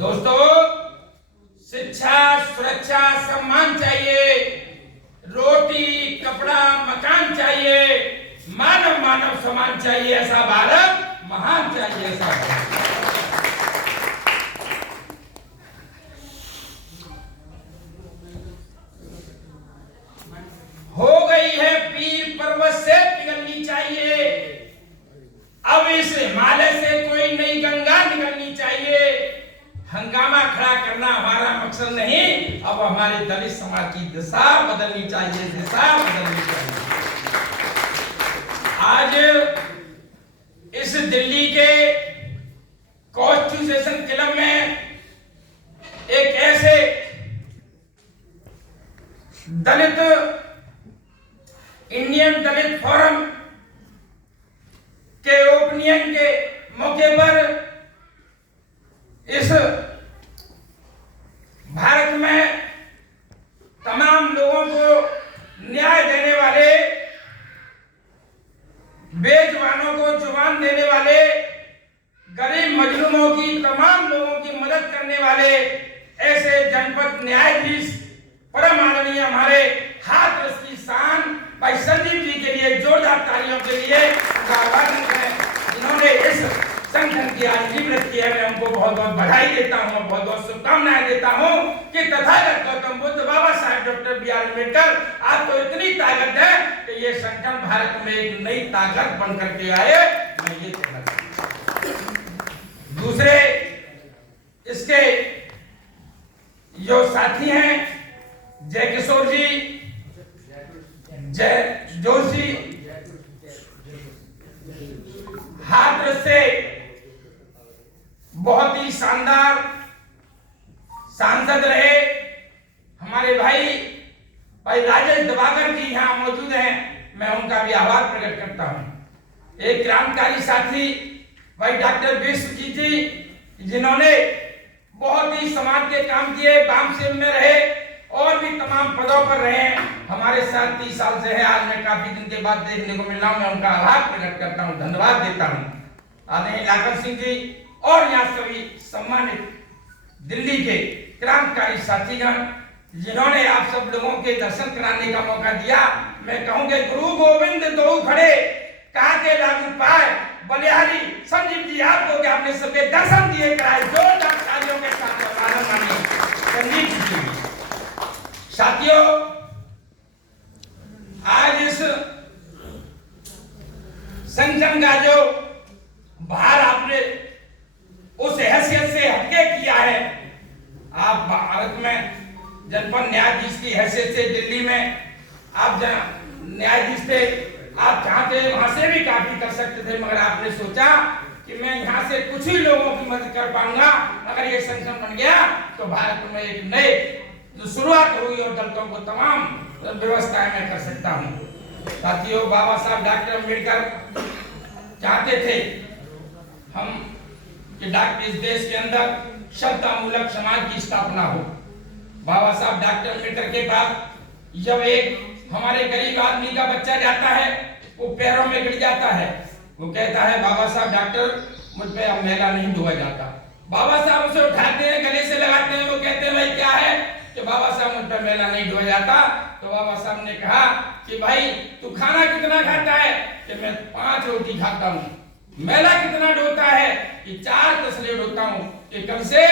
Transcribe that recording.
दोस्तों, शिक्षा, सुरक्षा, सम्मान चाहिए, रोटी, कपड़ा, मकान चाहिए, मानव मानव समान चाहिए, ऐसा भारत महान चाहिए, ऐसा भारत। हो गई है पीर पर्वत से पिघलनी चाहिए, अब इस हिमालय से कोई नई गंगा निकलनी चाहिए। हंगामा खड़ा करना हमारा मकसद नहीं, अब हमारे दलित समाज की दिशा बदलनी चाहिए, दिशा बदलनी चाहिए। आज इस दिल्ली के कॉन्स्टिट्यूशन क्लब में एक ऐसे दलित इंडियन दलित फोरम के ओपनिंग के मौके पर इस भारत में तमाम लोगों को न्याय देने वाले, बेजुबानों को जुबान देने वाले, गरीब मजलूमों की, तमाम लोगों की मदद करने वाले ऐसे जनपद न्यायाधीश परम आदरणीय हमारे हाथरस की शान भाई संदीप जी के लिए जोरदार तालियों के लिए आभार है, जिन्होंने इस संगठन की आज निवृत्त की है। मैं उनको बहुत बहुत बधाई देता हूँ, बहुत बहुत शुभकामनाएं देता हूँ कि तथागत गौतम बुद्ध, बाबा साहेब डॉक्टर बी.आर. अम्बेडकर, आज तो इतनी ताकत है कि ये संगठन भारत में एक नई ताकत बन करके आए। मैं ये कहना चाहता हूँ। दूसरे इसके जो साथी हैं, जय किशोर जी, जय जोशी, हाथरस से बहुत ही शानदार सांसद रहे हमारे भाई राजेश दवाकर जी यहाँ मौजूद हैं, मैं उनका भी आभार प्रकट करता हूँ। एक क्रांतिकारी साथी भाई डॉक्टर विश्वजीत जी, जिन्होंने बहुत ही समाज के काम किए, बामसेन में रहे और भी तमाम पदों पर रहे, हमारे साथ 30 साल से है। आज मैं काफी दिन के बाद देखने को मिल रहा हूँ, मैं उनका आभार प्रकट करता हूँ, धन्यवाद देता हूँ। आदरणीय लाखन सिंह जी और यहाँ सभी सम्मानित दिल्ली के क्रांतिकारी साथीगण, जिन्होंने आप सब लोगों के दर्शन कराने का मौका दिया। मैं कहूँगा गुरु गोविंद दो खड़े कहा के लागू पाए, बलिहारी संजीव जी आपको क्या आपने सबके दर्शन दिए कराए, जोरदार तालियों के साथ आनंद मानिए संजीव जी। साथियों, आज इस संगठन का जो भार आपने उस हैसियत से हटके किया है, आप भारत में जनपद न्यायाधीश की हैसियत से दिल्ली में आप न्यायाधीश थे, आप जहाँ थे वहां से भी काफी कर सकते थे, मगर आपने सोचा कि मैं यहाँ से कुछ ही लोगों की मदद कर पाऊंगा। अगर ये संगठन बन गया तो भारत में एक नए जो शुरुआत हुई और दलितों को तमाम व्यवस्थाएं मैं कर सकता हूँ। साथियों, बाबा साहब डॉक्टर अम्बेडकर चाहते थे हम कि डॉक्टर इस देश के अंदर समतामूलक समाज की स्थापना हो। बाबा साहब डॉक्टर अम्बेडकर के पास जब एक हमारे गरीब आदमी का बच्चा जाता है, वो पैरों में गिर जाता है, वो कहता है बाबा साहब डॉक्टर मुझ पे अब मैला नहीं धोया जाता। बाबा साहब उसे उठाते हैं, गले से लगाते हैं, वो कहते हैं भाई क्या है कि बाबा साहब मुझ पे मैला नहीं धोया जाता। तो बाबा साहब ने कहा कि भाई तू खाना कितना खाता है कि मैं 5 रोटी खाता हूँ। मैला कितना ढोता है कि 4 तसले ढोता हूँ, कि कम से